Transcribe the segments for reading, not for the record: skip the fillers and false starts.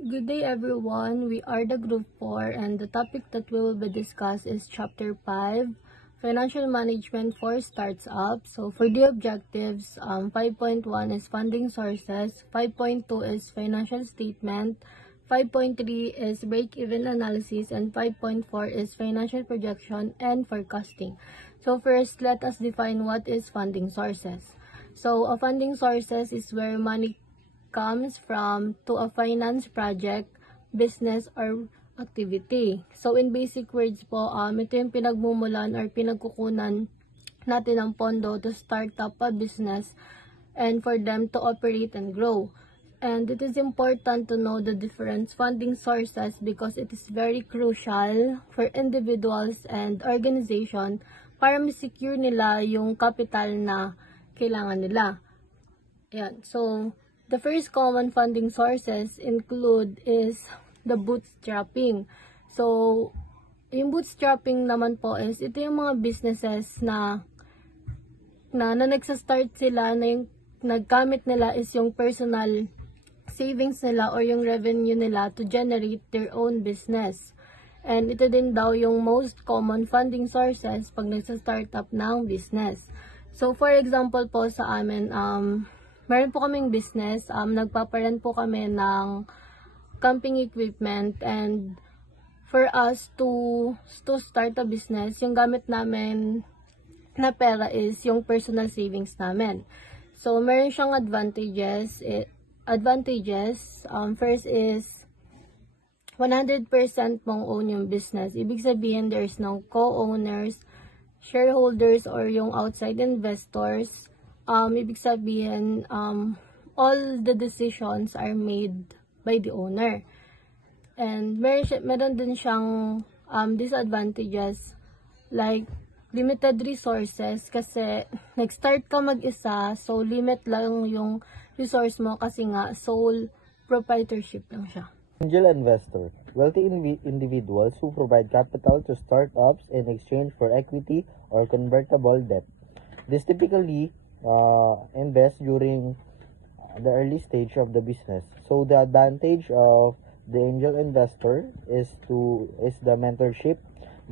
Good day everyone, we are the group 4 and the topic that we will be discussed is chapter 5, financial management for startups. So for the objectives, 5.1 is funding sources, 5.2 is financial statement, 5.3 is break-even analysis, and 5.4 is financial projection and forecasting. So first, let us define what is funding sources. So a funding sources is where money comes from to a finance project, business, or activity. So, in basic words po, ito yung pinagmumulan or pinagkukunan natin ng pondo to start up a business and for them to operate and grow. And it is important to know the different funding sources because it is very crucial for individuals and organization para ma-secure nila yung capital na kailangan nila. Ayan. So, the first common funding sources include is the bootstrapping. So, yung bootstrapping naman po is ito yung mga businesses na nagsastart sila na yung naggamit nila is yung personal savings nila or yung revenue nila to generate their own business. And ito din daw yung most common funding sources pag nagsa-startup ng business. So, for example po sa amin, meron po kaming business, nagpaparent po kami ng camping equipment and for us to start a business, yung gamit namin na pera is yung personal savings namin. So, meron siyang advantages. First is 100% mong own yung business. Ibig sabihin, there's no co-owners, shareholders, or yung outside investors. Ibig sabihin, all the decisions are made by the owner. And meron din siyang disadvantages like limited resources kasi nag-start ka mag-isa, so limit lang yung resource mo kasi nga sole proprietorship lang siya. Angel investor, wealthy individuals who provide capital to startups in exchange for equity or convertible debt. This typically invest during the early stage of the business. So the advantage of the angel investor is the mentorship,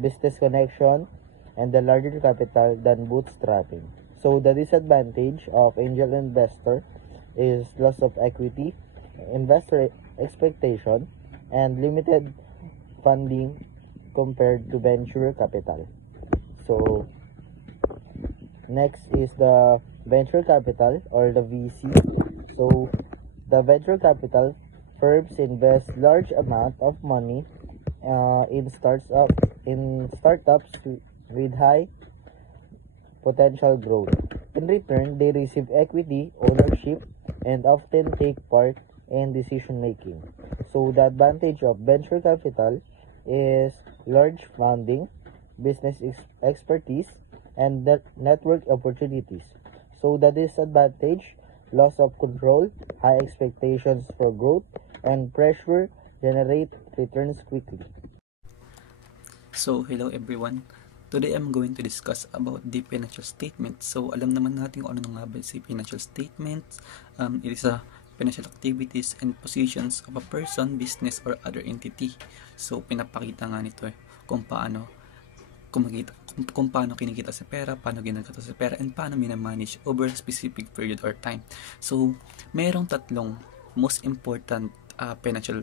business connection, and the larger capital than bootstrapping. So the disadvantage of angel investor is loss of equity, investor expectation, and limited funding compared to venture capital. So next is the venture capital or the VC. So the venture capital firms invest large amount of money in startups with high potential growth. In return, they receive equity ownership and often take part in decision making. So the advantage of venture capital is large funding, business expertise, and network opportunities. So the disadvantage, loss of control, high expectations for growth, and pressure generate returns quickly. So, hello everyone. Today I'm going to discuss about the financial statement. So, alam naman natin kung ano nga ba si financial statements. It is a financial activities and positions of a person, business, or other entity. So, pinapakita nga nito kung paano kinikita sa pera, paano ginagasto sa pera, and paano minamanage over a specific period or time. So, merong tatlong most important financial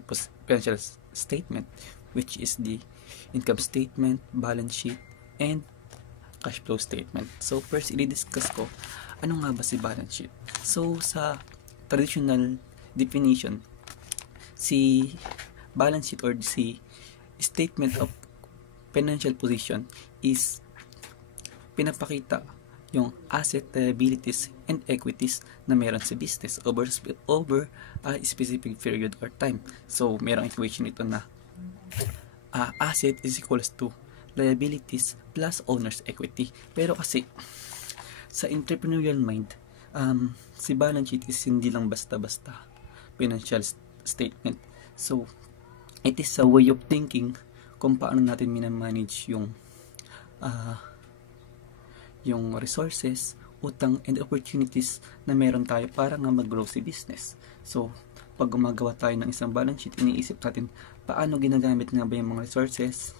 statement, which is the income statement, balance sheet, and cash flow statement. So, first, i-discuss ko, ano nga ba si balance sheet? So, sa traditional definition, si balance sheet or si statement of financial position is pinapakita yung asset, liabilities, and equities na meron sa business over a specific period or time. So, merong equation ito na asset is equals to liabilities plus owner's equity. Pero kasi, sa entrepreneurial mind, si balance sheet is hindi lang basta-basta financial statement. So, it is a way of thinking kung paano natin minamanage yung resources, utang, and opportunities na meron tayo para nga mag-grow si business. So, pag gumagawa tayo ng isang balance sheet, iniisip natin paano ginagamit nga ba yung mga resources,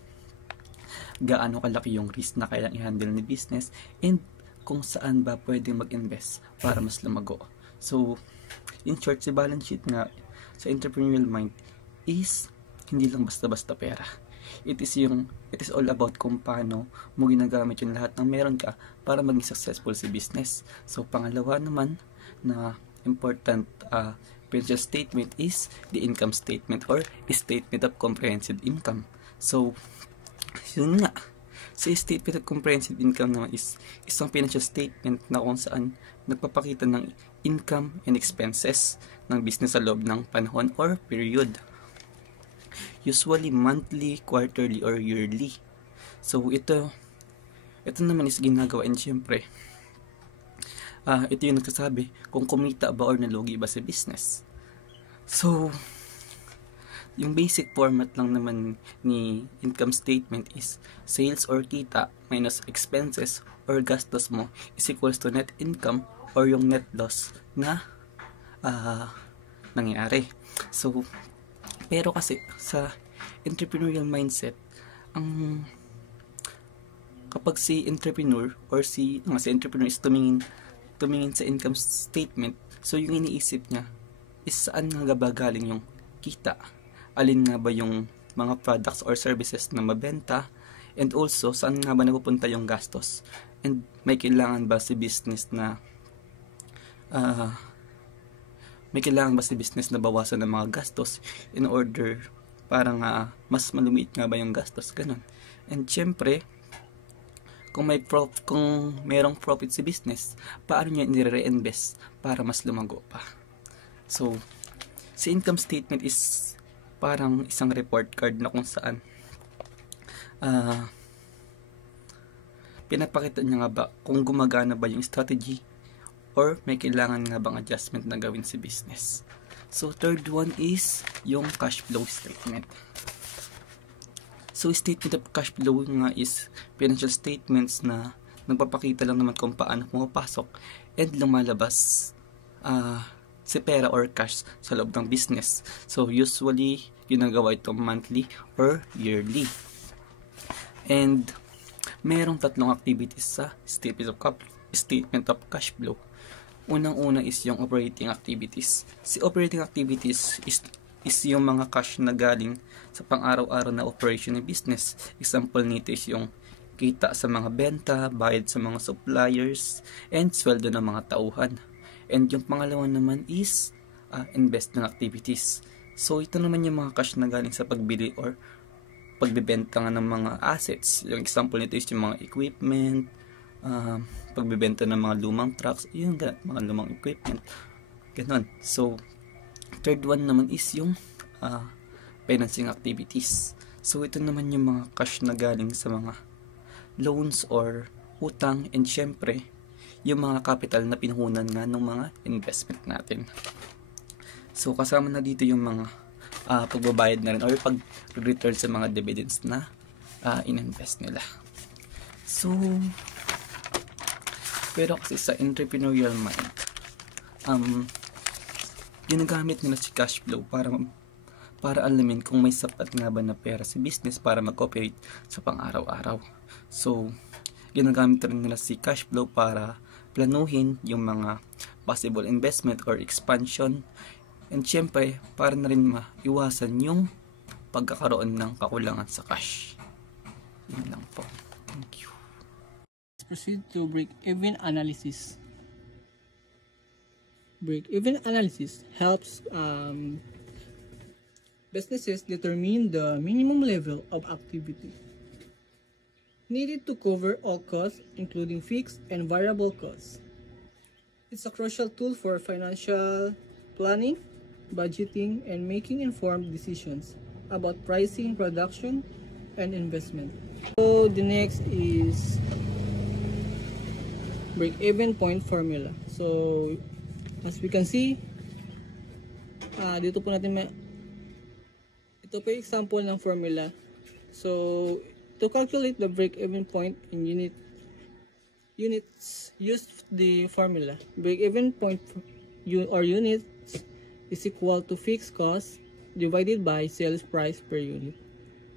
gaano kalaki yung risk na kailangang i-handle ni business, and kung saan ba pwedeng mag-invest para mas lumago. So, in short, si balance sheet nga sa entrepreneurial mind is hindi lang basta-basta pera. It is all about kung paano mo ginagamit yung lahat ng meron ka para maging successful si business. So, pangalawa naman na important financial statement is the income statement or statement of comprehensive income. So, yun nga. Si statement of comprehensive income naman is isang financial statement na kung saan nagpapakita ng income and expenses ng business sa loob ng panahon or period. Usually monthly, quarterly, or yearly. So, ito naman is ginagawa, and syempre, ito yung nagsasabi kung kumita ba or nalugi ba sa business. So, yung basic format lang naman ni income statement is sales or kita minus expenses or gastos mo is equals to net income or yung net loss na nangyari. So, pero kasi sa entrepreneurial mindset, kapag si entrepreneur or si entrepreneur is tumingin sa income statement, so yung iniisip niya is saan nga ba galing yung kita, alin nga ba yung mga products or services na mabenta, and also saan nga ba napupunta yung gastos, and may kailangan ba si business na bawasan ng mga gastos in order para nga mas malumiit nga ba yung gastos, ganun. And syempre, kung merong profit si business, paano niya i-reinvest para mas lumago pa. So, si income statement is parang isang report card na kung saan pinapakita niya nga ba kung gumagana ba yung strategy or may kailangan nga bang adjustment na gawin si business. So, third one is yung cash flow statement. So, statement of cash flow nga is financial statements na nagpapakita lang naman kung paano pumapasok and lumalabas si pera or cash sa loob ng business. So, usually, ginagawa ito monthly or yearly. And, merong tatlong activities sa statement of cash flow. Unang-una is yung operating activities. Si operating activities is yung mga cash na galing sa pang-araw-araw na operation ng business. Example nito is yung kita sa mga benta, bayad sa mga suppliers, and sweldo ng mga tauhan. And yung pangalawa naman is investment activities. So, ito naman yung mga cash na galing sa pagbili or pagbibenta nga ng mga assets. Yung example nito is yung mga equipment, pagbibenta ng mga lumang trucks, yung mga lumang equipment, ganon. So, third one naman is yung financing activities. So, ito naman yung mga cash na galing sa mga loans or utang, and syempre, yung mga capital na pinuhunan nga ng mga investment natin. So, kasama na dito yung mga pagbabayad na rin or pag-return sa mga dividends na in-invest nila. So, pero kasi sa entrepreneurial mind, ginagamit nila si cash flow para alamin kung may sapat nga ba na pera si business para mag-operate sa pang-araw-araw. So, ginagamit rin nila si cash flow para planuhin yung mga possible investment or expansion, and syempre para na rin maiwasan yung pagkakaroon ng kakulangan sa cash. Yun lang po. Thank you. Proceed to break-even analysis. Break-even analysis helps businesses determine the minimum level of activity needed to cover all costs, including fixed and variable costs. It's a crucial tool for financial planning, budgeting, and making informed decisions about pricing, production, and investment. So the next is break-even point formula. So as we can see, dito po natin ito po yung example ng formula. So to calculate the break-even point in units, use the formula. Break-even point or units is equal to fixed cost divided by sales price per unit.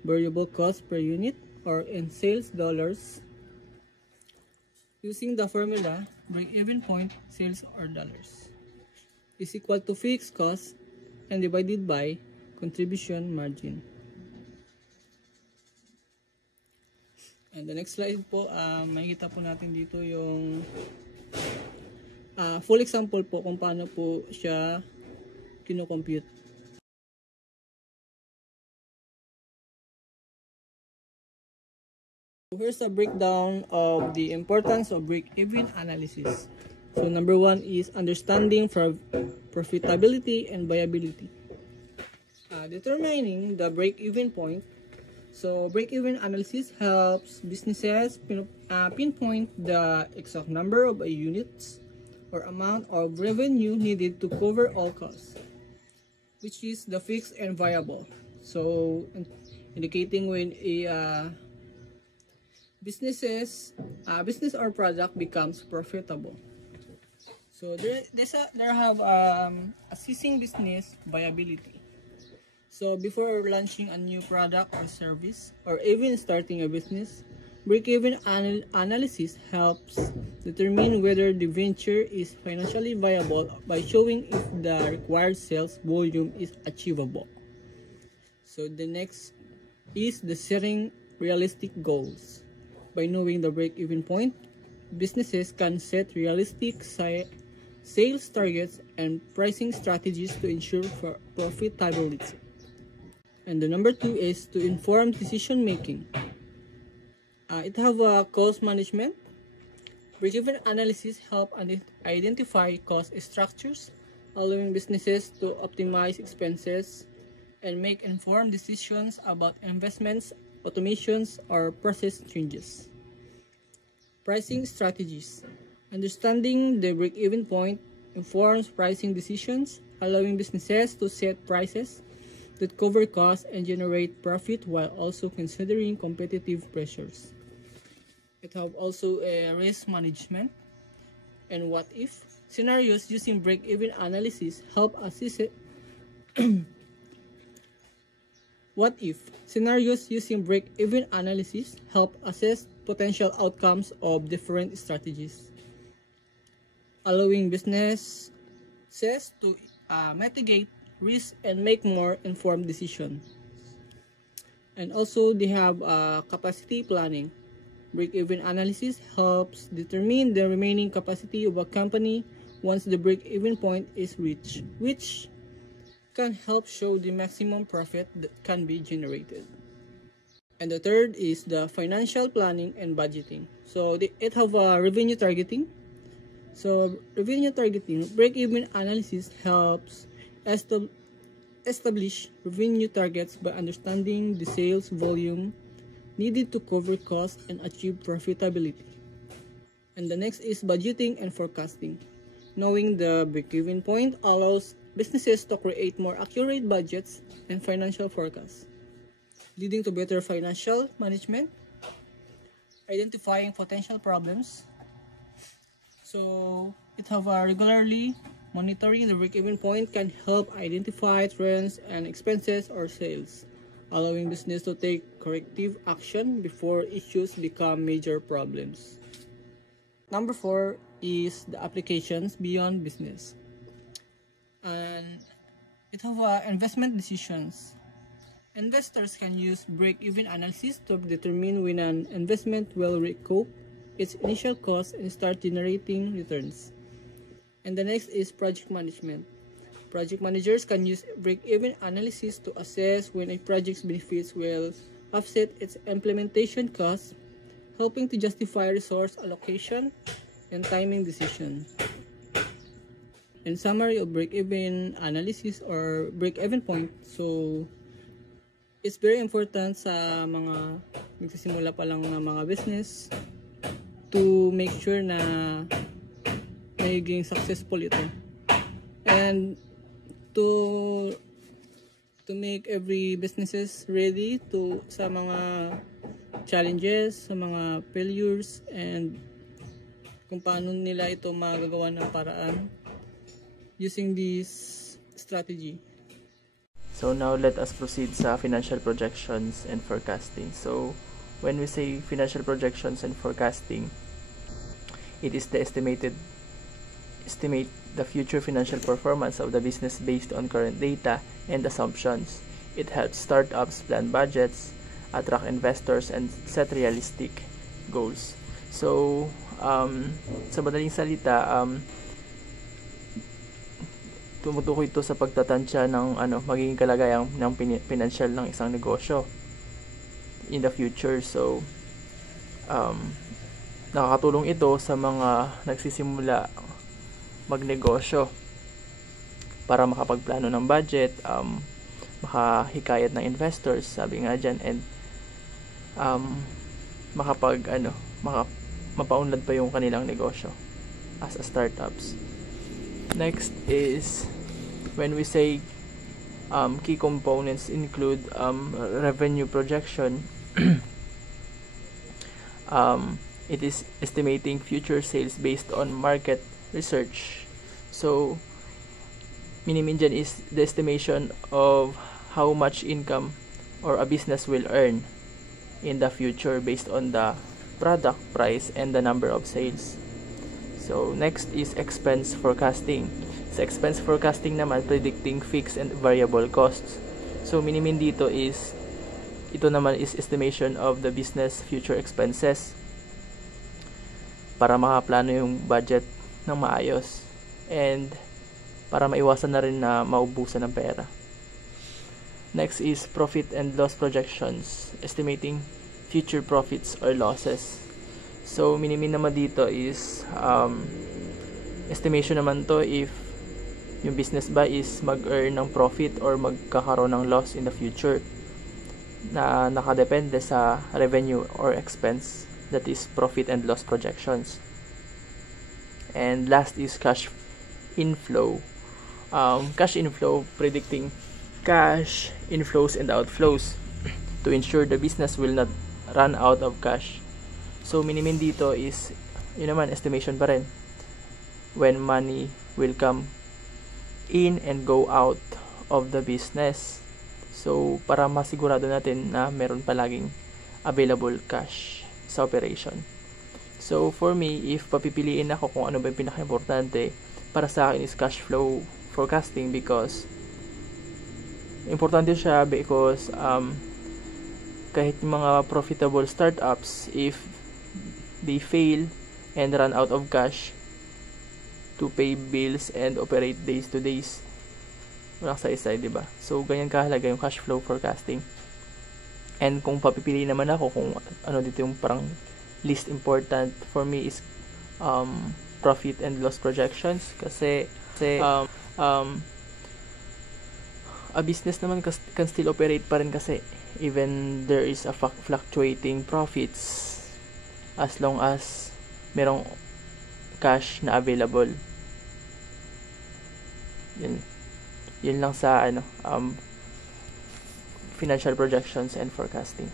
Variable cost per unit, or in sales dollars, using the formula break-even point sales or dollars, is equal to fixed cost and divided by contribution margin. And the next slide po, makikita po natin dito yung full example po kung paano po siya kino-compute. Here's a breakdown of the importance of break-even analysis. So number 1 is understanding profitability and viability. Determining the break-even point. So break-even analysis helps businesses pinpoint the exact number of units or amount of revenue needed to cover all costs, which is the fixed and variable. So indicating when a business or product becomes profitable. So there have assessing business viability. So before launching a new product or service, or even starting a business, break-even analysis helps determine whether the venture is financially viable by showing if the required sales volume is achievable. So the next is the setting realistic goals. By knowing the break-even point, businesses can set realistic sales targets and pricing strategies to ensure profitability. And the number 2 is to inform decision making. It have a cost management. Break-even analysis help identify cost structures, allowing businesses to optimize expenses and make informed decisions about investments, automations, or process changes. Pricing strategies. Understanding the break-even point informs pricing decisions, allowing businesses to set prices that cover costs and generate profit while also considering competitive pressures. It have also a risk management and what if scenarios using break-even analysis help assess it. What if scenarios using break-even analysis help assess potential outcomes of different strategies, allowing businesses to mitigate risk and make more informed decisions. And also they have capacity planning. Break-even analysis helps determine the remaining capacity of a company once the break-even point is reached, which can help show the maximum profit that can be generated. And the third is the financial planning and budgeting. So it have revenue targeting. So revenue targeting, break-even analysis helps establish revenue targets by understanding the sales volume needed to cover costs and achieve profitability. And the next is budgeting and forecasting. Knowing the break-even point allows businesses to create more accurate budgets and financial forecasts, leading to better financial management, identifying potential problems. So it have regularly monitoring the break-even point can help identify trends and expenses or sales, allowing business to take corrective action before issues become major problems. Number 4 is the applications beyond business. And it have investment decisions. Investors can use break-even analysis to determine when an investment will recoup its initial cost and start generating returns. And the next is project management. Project managers can use break-even analysis to assess when a project's benefits will offset its implementation costs, helping to justify resource allocation and timing decisions. In summary of break-even analysis or break-even point, so it's very important sa mga nagsisimula pa lang na mga business to make sure na magiging successful ito. And to make every businesses ready to sa mga challenges, sa mga failures, and kung paano nila ito magagawa ng paraan using these strategy. So now let us proceed sa financial projections and forecasting. So when we say financial projections and forecasting, it is the estimate the future financial performance of the business based on current data and assumptions. It helps startups plan budgets, attract investors, and set realistic goals. So sa madaling salita, tumutukoy ito sa pagtatansya ng magiging kalagayan ng financial ng isang negosyo in the future. So nakakatulong ito sa mga nagsisimula magnegosyo para makapagplano ng budget, makahikayat ng investors, sabi nga dyan, and mapaunlad pa yung kanilang negosyo as a startups. Next is when we say key components include revenue projection. It is estimating future sales based on market research. So minimum dyan is the estimation of how much income or a business will earn in the future based on the product price and the number of sales. So next is expense forecasting. Sa expense forecasting naman, predicting fixed and variable costs. So minimum dito is, ito naman is estimation of the business future expenses para makaplano yung budget ng maayos and para maiwasan na rin na maubusan ng pera. Next is profit and loss projections, estimating future profits or losses. So minimum naman dito is estimation naman to if yung business ba is mag-earn ng profit or magkakaroon ng loss in the future, na nakadepende sa revenue or expense, that is profit and loss projections. And last is cash inflow. Cash inflow, predicting cash inflows and outflows to ensure the business will not run out of cash. So minimum dito is, yun naman, estimation pa rin when money will come in and go out of the business. So para masigurado natin na meron palaging available cash sa operation. So for me, if papipiliin ako kung ano ba yung pinaka-importante, para sa akin is cash flow forecasting, because importante siya because kahit yung mga profitable startups, if they fail and run out of cash to pay bills and operate days to days, walang sa-isa, diba? So ganyan kahalaga yung cash flow forecasting. And kung papipili naman ako kung ano dito yung parang least important for me is profit and loss projections, kasi a business naman can still operate pa rin kasi even there is a fluctuating profits as long as merong cash na available. Yun lang sa financial projections and forecasting.